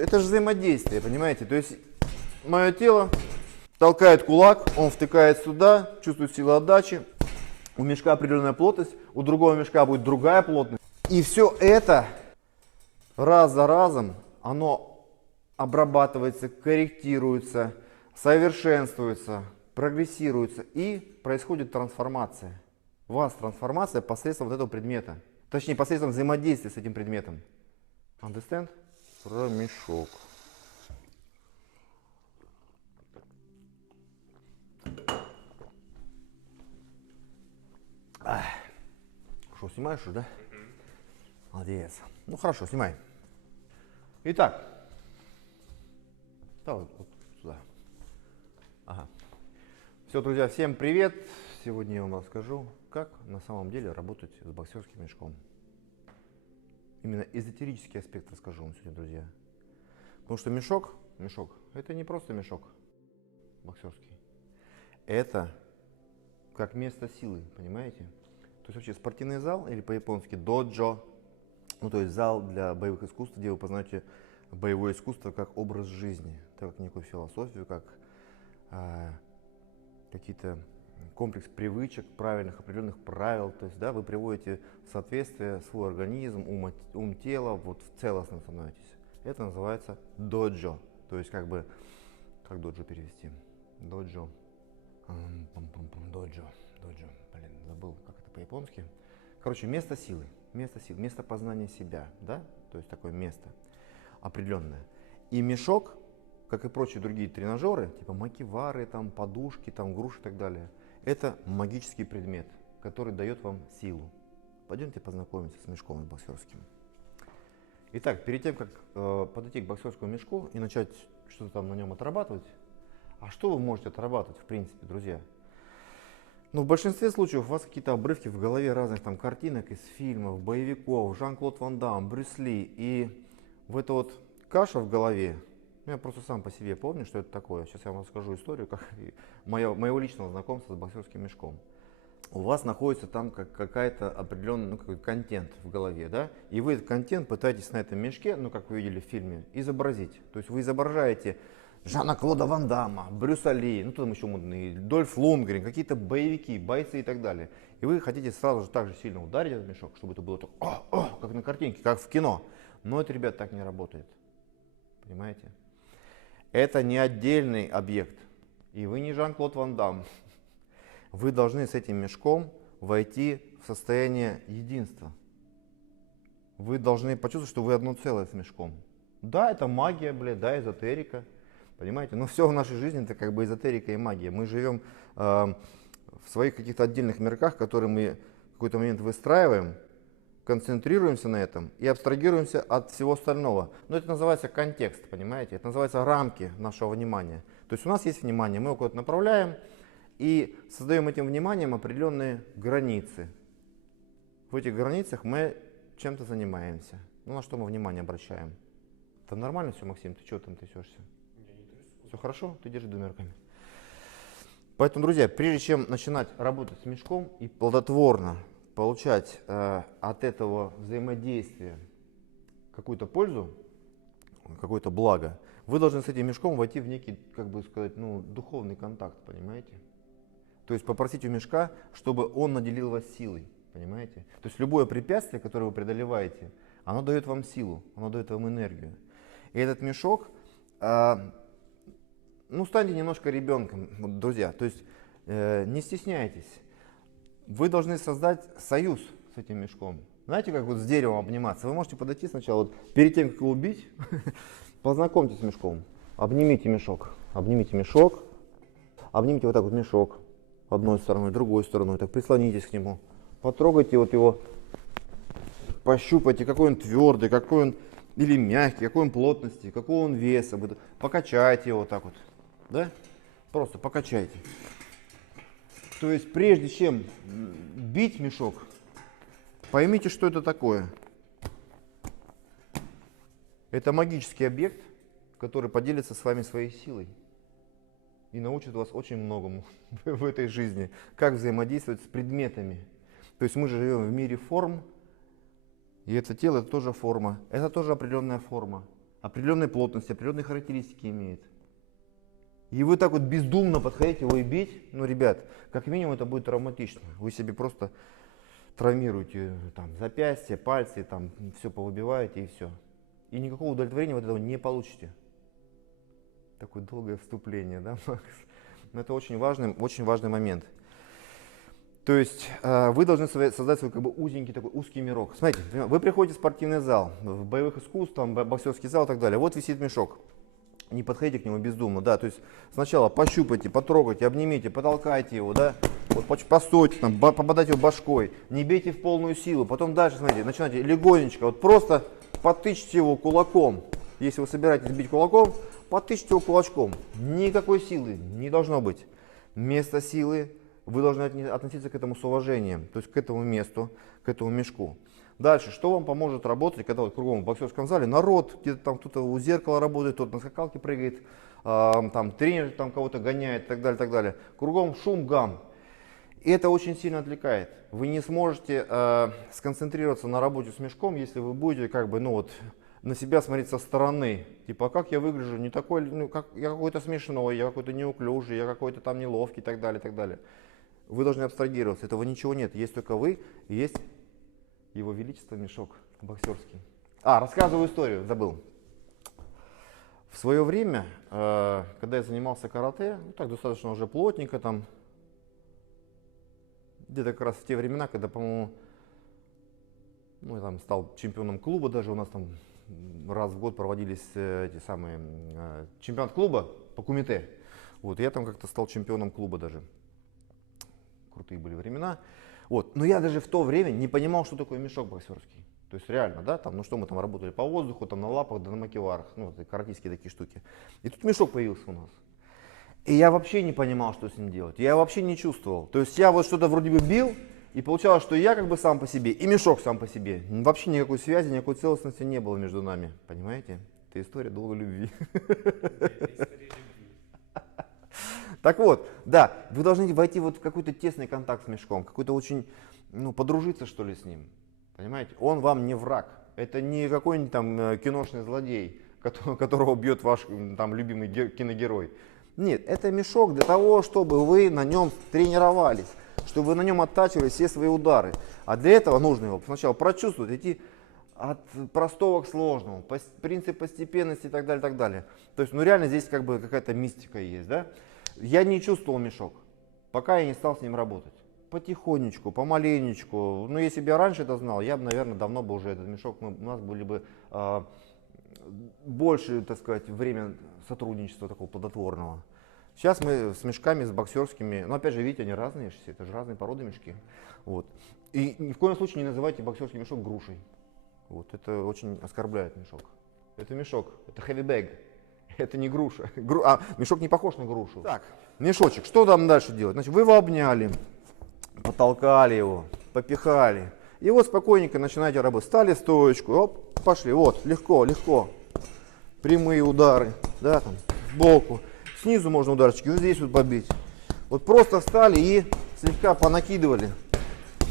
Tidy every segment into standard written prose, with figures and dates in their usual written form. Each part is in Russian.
это же взаимодействие, понимаете? То есть мое тело толкает кулак, он втыкает сюда, чувствует силу отдачи. У мешка определенная плотность, у другого мешка будет другая плотность. И все это раз за разом, оно обрабатывается, корректируется, совершенствуется, прогрессируется и происходит трансформация. У вас трансформация посредством вот этого предмета. Точнее, посредством взаимодействия с этим предметом. Understand? Про мешок. Что, снимаешь уже, да? Молодец. Ну хорошо, снимай. Итак. Да, вот сюда. Ага. Все, друзья, всем привет. Сегодня я вам расскажу, как на самом деле работать с боксерским мешком. Именно эзотерический аспект расскажу вам сегодня, друзья. Потому что мешок, это не просто мешок боксерский. Это как место силы, понимаете? То есть вообще спортивный зал, или по-японски доджо, ну то есть зал для боевых искусств, где вы познаете боевое искусство как образ жизни, как некую философию, как какие-то комплекс привычек, правильных, определенных правил. То есть, да, вы приводите в соответствие свой организм, ум, тело, вот в целостно становитесь. Это называется доджо. То есть, как доджо перевести? Доджо. Доджо. Блин, забыл, как это по-японски. Короче, место силы, место познания себя, да? То есть такое место определенное. И мешок, как и прочие другие тренажеры, типа макивары, там, подушки, там, груши и так далее, это магический предмет, который дает вам силу. Пойдемте познакомимся с мешком боксерским. Итак, перед тем, как подойти к боксерскому мешку и начать что-то там на нем отрабатывать, а что вы можете отрабатывать, в принципе, друзья? Ну, в большинстве случаев у вас какие-то обрывки в голове разных там картинок из фильмов, боевиков, Жан-Клод Ван Дамм, Брюс Ли. И в эта вот каша в голове, ну, я просто сам по себе помню, что это такое. Сейчас я вам расскажу историю как моего личного знакомства с боксерским мешком. У вас находится там какая-то определенный какой-то контент в голове, да? И вы этот контент пытаетесь на этом мешке, ну, как вы видели в фильме, изобразить. То есть вы изображаете Жана-Клода Ван Дамма, Брюса Ли, ну там еще модные, Дольф Лундгрен, какие-то боевики, бойцы и так далее. И вы хотите сразу же так же сильно ударить этот мешок, чтобы это было так, как на картинке, как в кино. Но это, ребят, так не работает. Понимаете? Это не отдельный объект. И вы не Жан-Клод Ван Дамм. Вы должны с этим мешком войти в состояние единства. Вы должны почувствовать, что вы одно целое с мешком. Да, это магия, да, эзотерика. Понимаете? Но все в нашей жизни это как бы эзотерика и магия. Мы живем в своих каких-то отдельных мирках, которые мы в какой-то момент выстраиваем, концентрируемся на этом и абстрагируемся от всего остального. Но это называется контекст, понимаете? Это называется рамки нашего внимания. То есть у нас есть внимание, мы его куда-то направляем и создаем этим вниманием определенные границы. В этих границах мы чем-то занимаемся. Ну, на что мы внимание обращаем? Это нормально все, Максим? Ты чего там трясешься? Все хорошо? Ты держи двумя руками. Поэтому, друзья, прежде чем начинать работать с мешком и плодотворно получать от этого взаимодействия какую-то пользу, какое-то благо, вы должны с этим мешком войти в некий, как бы сказать, ну, духовный контакт, понимаете? То есть попросить у мешка, чтобы он наделил вас силой, понимаете? То есть любое препятствие, которое вы преодолеваете, оно дает вам силу, оно дает вам энергию. И этот мешок, ну, станьте немножко ребенком, друзья, то есть не стесняйтесь. Вы должны создать союз с этим мешком. Знаете, как вот с деревом обниматься? Вы можете подойти сначала, вот, перед тем, как его убить, познакомьтесь с мешком. Обнимите мешок, обнимите вот так вот мешок. Одной стороной, другой стороной, так прислонитесь к нему. Потрогайте вот его, пощупайте, какой он твердый, какой он или мягкий, какой он плотности, какого он веса. Покачайте его вот так вот. Да? Просто покачайте. То есть прежде чем бить мешок, поймите, что это такое. Это магический объект, который поделится с вами своей силой и научит вас очень многому в этой жизни, как взаимодействовать с предметами. То есть мы же живем в мире форм, и это тело это тоже форма, это тоже определенная форма. определенной плотности, определенные характеристики имеет. И вы так вот бездумно подходите его и бить, ну, ребят, как минимум это будет травматично. Вы себе просто травмируете там запястья, пальцы, там все повыбиваете и все. И никакого удовлетворения вы от этого не получите. Такое долгое вступление, да, Макс? Но это очень важный момент. То есть вы должны создать свой как бы узенький такой узкий мирок. Смотрите, вы приходите в спортивный зал, в боевых искусств, там, боксерский зал и так далее. Вот висит мешок. Не подходите к нему бездумно, да, то есть сначала пощупайте, потрогайте, обнимите, потолкайте его, да, вот постойте, там, попадайте его башкой, не бейте в полную силу, потом дальше, смотрите, начинайте легонечко, вот просто потычьте его кулаком, если вы собираетесь бить кулаком, потычьте его кулачком, никакой силы не должно быть, место силы, вы должны относиться к этому с уважением, то есть к этому месту, к этому мешку. Дальше, что вам поможет работать, когда вот кругом в боксерском зале народ, где-то там кто-то у зеркала работает, кто-то на скакалке прыгает, там тренер там кого-то гоняет и так далее, так далее. Кругом шум, гам. И это очень сильно отвлекает. Вы не сможете сконцентрироваться на работе с мешком, если вы будете как бы, ну вот, на себя смотреть со стороны. Типа, а как я выгляжу, не такой, ну, как, я какой-то смешной, я какой-то неуклюжий, я какой-то там неловкий и так далее, так далее. Вы должны абстрагироваться, этого ничего нет, есть только вы и есть Его Величество мешок боксерский. Рассказываю историю, забыл. В свое время, когда я занимался карате, ну так достаточно уже плотненько, там, где-то как раз в те времена, когда, по-моему, ну, я там стал чемпионом клуба, даже у нас там раз в год проводились эти самые чемпионат клуба по кумите. Вот, я там как-то стал чемпионом клуба даже. Крутые были времена. Вот. Но я даже в то время не понимал, что такое мешок боксерский. То есть реально, да, там, ну что мы там работали по воздуху, там на лапах, да на макеварах, ну, каратистские такие штуки. И тут мешок появился у нас. И я вообще не понимал, что с ним делать. Я вообще не чувствовал. То есть я вот что-то вроде бы бил, и получалось, что я как бы сам по себе, и мешок сам по себе. Вообще никакой связи, никакой целостности не было между нами. Понимаете? Это история долгой любви. Так вот, да, вы должны войти вот в какой-то тесный контакт с мешком, какой-то очень, ну, подружиться что ли с ним. Понимаете? Он вам не враг. Это не какой-нибудь там киношный злодей, которого бьет ваш там любимый киногерой. Нет, это мешок для того, чтобы вы на нем тренировались, чтобы вы на нем оттачивали все свои удары. А для этого нужно его сначала прочувствовать, идти от простого к сложному, принцип постепенности и так далее, так далее. То есть, ну реально здесь как бы какая-то мистика есть, да? Я не чувствовал мешок, пока я не стал с ним работать. Потихонечку, помаленечку. Ну, если бы я раньше это знал, я бы, наверное, давно бы уже этот мешок, у нас были бы больше, так сказать, время сотрудничества такого плодотворного. Сейчас мы с мешками, с боксерскими, ну, опять же, видите, они разные, это же разные породы мешки. Вот. И ни в коем случае не называйте боксерский мешок грушей. Вот. Это очень оскорбляет мешок. Это мешок, это heavy bag. Это не груша. Мешок не похож на грушу. Так, мешочек. Что там дальше делать? Значит, вы его обняли, потолкали его, попихали. И вот спокойненько начинаете работать. Стали стоечку, оп, пошли. Вот, легко, легко. Прямые удары, да, там, сбоку. Снизу можно ударчики, вот здесь вот побить. Вот просто встали и слегка понакидывали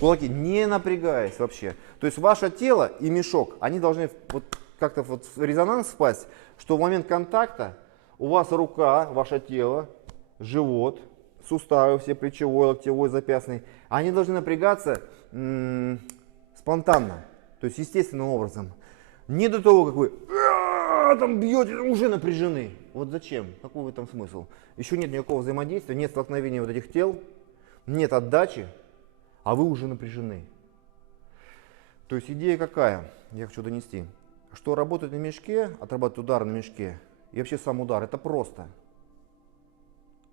кулаки, не напрягаясь вообще. То есть ваше тело и мешок, они должны вот как-то вот в резонанс впасть, что в момент контакта у вас рука, ваше тело, живот, суставы все, плечевой, локтевой, запястный, они должны напрягаться спонтанно, то есть естественным образом. Не до того, как вы там бьете, уже напряжены. Вот зачем? Какой в этом смысл? Еще нет никакого взаимодействия, нет столкновения вот этих тел, нет отдачи, а вы уже напряжены. То есть идея какая? Я хочу донести. Что работать на мешке, отрабатывать удар на мешке и вообще сам удар, это просто.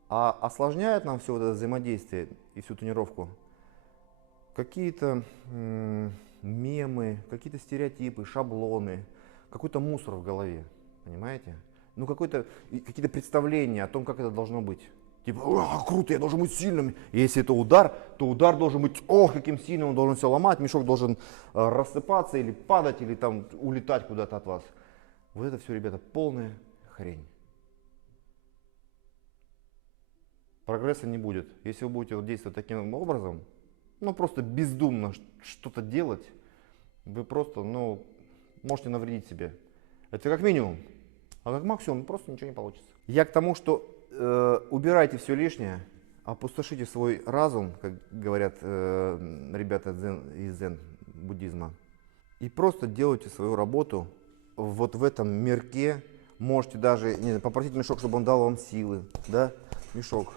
А осложняет нам все вот это взаимодействие и всю тренировку какие-то мемы, какие-то стереотипы, шаблоны, какой-то мусор в голове, понимаете? Ну какие-то представления о том, как это должно быть. Типа, круто, я должен быть сильным. И если это удар, то удар должен быть, каким сильным, он должен все ломать, мешок должен рассыпаться или падать, или там улетать куда-то от вас. Вот это все, ребята, полная хрень. Прогресса не будет. Если вы будете действовать таким образом, ну просто бездумно что-то делать, вы просто, ну, можете навредить себе. Это как минимум. А как максимум просто ничего не получится. Я к тому, что убирайте все лишнее, опустошите свой разум, как говорят ребята из дзен-буддизма, и просто делайте свою работу вот в этом мирке. Можете даже попросить мешок, чтобы он дал вам силы. Да? Мешок,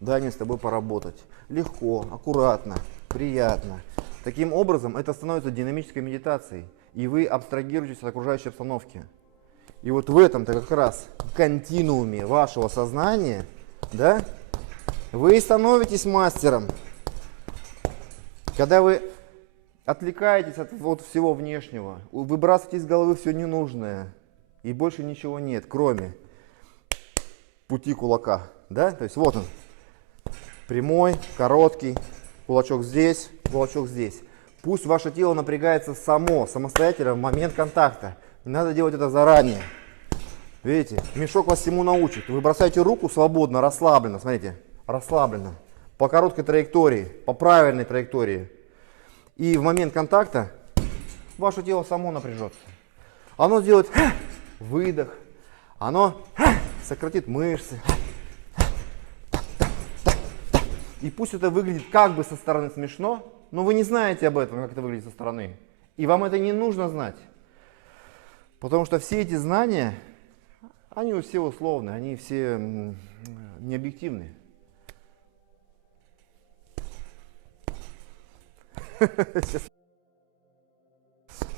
дай мне с тобой поработать. Легко, аккуратно, приятно. Таким образом, это становится динамической медитацией, и вы абстрагируетесь от окружающей обстановки. И вот в этом-то как раз континууме вашего сознания, да, вы становитесь мастером. Когда вы отвлекаетесь от вот всего внешнего, выбрасываете из головы все ненужное, и больше ничего нет, кроме пути кулака. Да? То есть вот он, прямой, короткий, кулачок здесь, кулачок здесь. Пусть ваше тело напрягается самостоятельно в момент контакта. Не надо делать это заранее. Видите, мешок вас всему научит. Вы бросаете руку свободно, расслабленно, смотрите, расслабленно, по короткой траектории, по правильной траектории. И в момент контакта ваше тело само напряжется. Оно сделает выдох, оно сократит мышцы. И пусть это выглядит как бы со стороны смешно, но вы не знаете об этом, как это выглядит со стороны. И вам это не нужно знать. Потому что все эти знания, они все условны, они все не объективны.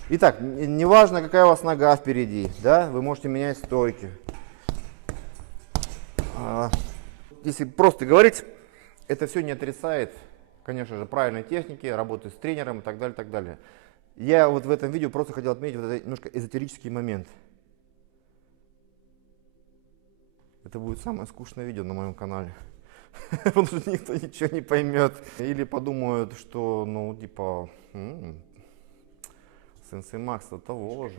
Итак, неважно, какая у вас нога впереди, да, вы можете менять стойки. Если просто говорить, это все не отрицает, конечно же, правильной техники, работы с тренером и так далее, так далее. Я вот в этом видео просто хотел отметить вот этот немножко эзотерический момент. Это будет самое скучное видео на моем канале. Потому что никто ничего не поймет. Или подумают, что, ну, типа, сенсей Макс того же.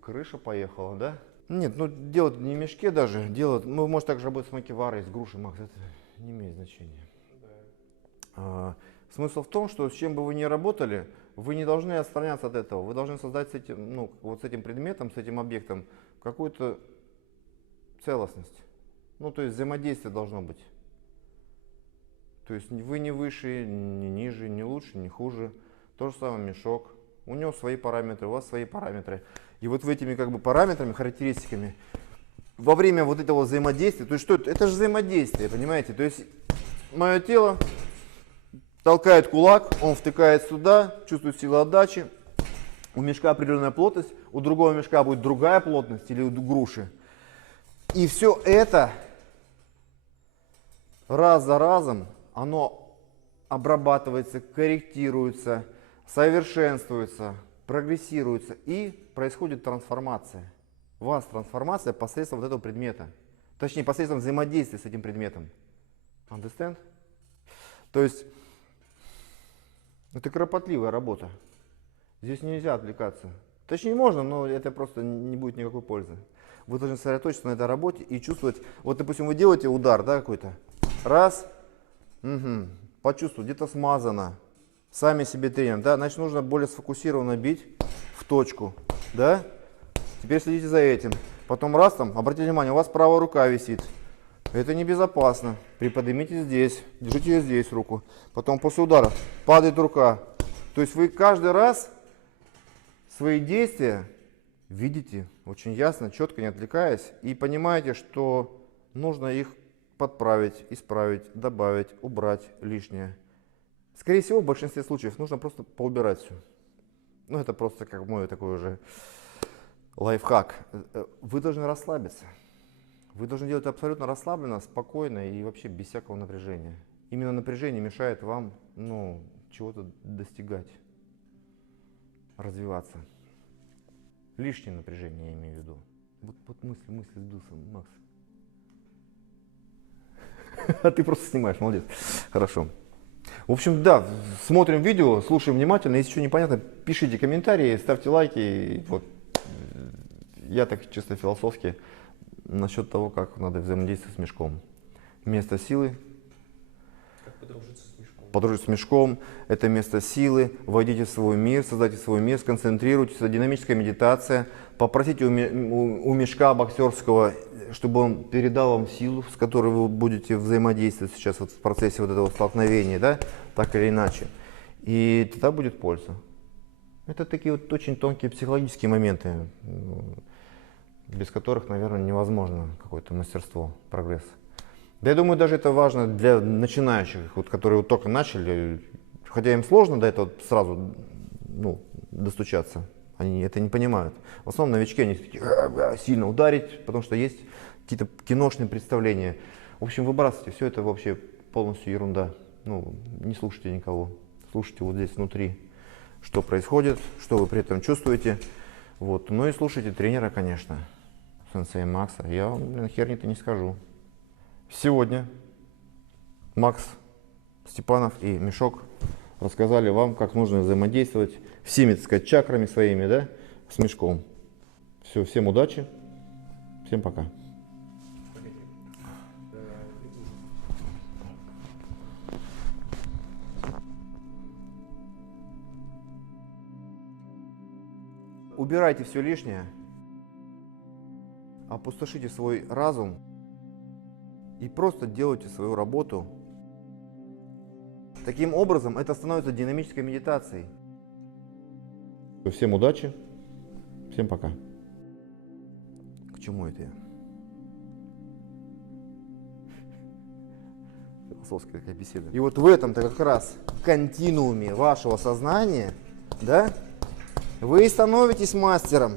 Крыша поехала, да? Нет, ну делать не в мешке даже. Делать, ну, может также работать с макиварой, с грушей, Макс, это не имеет значения. Смысл в том, что с чем бы вы ни работали, вы не должны отстраняться от этого. Вы должны создать с этим, ну, вот с этим предметом, с этим объектом какую-то целостность. Ну, то есть взаимодействие должно быть. То есть вы не выше, не ниже, не лучше, не хуже. То же самое мешок. У него свои параметры, у вас свои параметры. И вот в этими как бы параметрами, характеристиками, во время вот этого взаимодействия, то есть что это? Это же взаимодействие, понимаете? То есть мое тело толкает кулак, он втыкает сюда, чувствует силу отдачи. У мешка определенная плотность, у другого мешка будет другая плотность или у груши. И все это раз за разом, оно обрабатывается, корректируется, совершенствуется, прогрессируется и происходит трансформация. У вас трансформация посредством вот этого предмета. Точнее, посредством взаимодействия с этим предметом. Understand? То есть, это кропотливая работа. Здесь нельзя отвлекаться. Точнее, можно, но это просто не будет никакой пользы. Вы должны сосредоточиться на этой работе и чувствовать. Вот, допустим, вы делаете удар, да, какой-то. Раз. Почувствовать, где-то смазано. Сами себе тренер, да, значит, нужно более сфокусированно бить в точку, да. Теперь следите за этим. Потом раз там, обратите внимание, у вас правая рука висит. Это небезопасно. Приподнимите здесь, держите ее здесь руку. Потом после удара падает рука. То есть вы каждый раз свои действия видите очень ясно, четко, не отвлекаясь, и понимаете, что нужно их подправить, исправить, добавить, убрать лишнее. Скорее всего, в большинстве случаев нужно просто поубирать все. Ну, это просто как мой такой уже лайфхак. Вы должны расслабиться. Вы должны делать абсолютно расслабленно, спокойно и вообще без всякого напряжения. Именно напряжение мешает вам, ну, чего-то достигать, развиваться. Лишнее напряжение я имею в виду. Вот мысль сбился, Макс. А ты просто снимаешь, молодец. Хорошо. В общем, да, смотрим видео, слушаем внимательно. Если что непонятно, пишите комментарии, ставьте лайки. Вот. Я так чисто философски насчет того, как надо взаимодействовать с мешком. Место силы. Как подружиться с мешком. подружитесь с мешком, это место силы, войдите в свой мир, создайте свой мир, сконцентрируйтесь, это динамическая медитация, попросите у мешка боксерского, чтобы он передал вам силу, с которой вы будете взаимодействовать сейчас вот в процессе вот этого столкновения, да, так или иначе, и тогда будет польза. Это такие вот очень тонкие психологические моменты, без которых, наверное, невозможно какое-то мастерство, прогресс. Да я думаю, даже это важно для начинающих, вот, которые вот только начали, хотя им сложно до этого сразу достучаться, они это не понимают. В основном новички, они такие, сильно ударить, потому что есть какие-то киношные представления. В общем, выбрасывайте, все это вообще полностью ерунда. Не слушайте никого, слушайте вот здесь внутри, что происходит, что вы при этом чувствуете. Вот. Ну и слушайте тренера, конечно, сенсея Макса. Я вам, херни-то не скажу. Сегодня Макс Степанов и Мешок рассказали вам, как нужно взаимодействовать всеми, так сказать, чакрами своими, да, с мешком. Все, всем удачи, всем пока. Убирайте все лишнее, опустошите свой разум и просто делайте свою работу. Таким образом, это становится динамической медитацией. Всем удачи, всем пока. К чему это я? Философская такая беседа. И вот в этом-то как раз континууме вашего сознания, да, вы становитесь мастером.